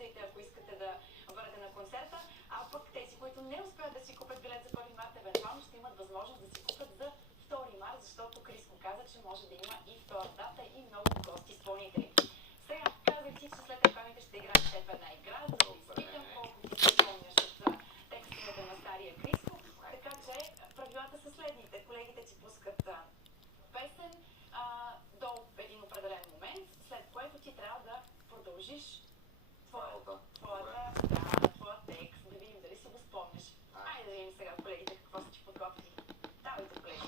бързайте, ако искате да бъдете на концерта, а пък тези, които не успеят да си купят билет за 1 март, евентуално ще имат възможност да си купят за 2 март, защото Криско каза, че може да има и втора дата и много гости изпълнители. Сега казах ти, че след рекламите ще играем след една игра, за да изпитам колко ти се спомняш от текстовете на стария Криско. Така че правилата са следните. Колегите ти пускат песен до един определен момент, след което ти трябва да продължиш твоя текст, да видим дали си го спомняш. Айде да видим сега колегите какво са ти подготвили. Давайте, колеги.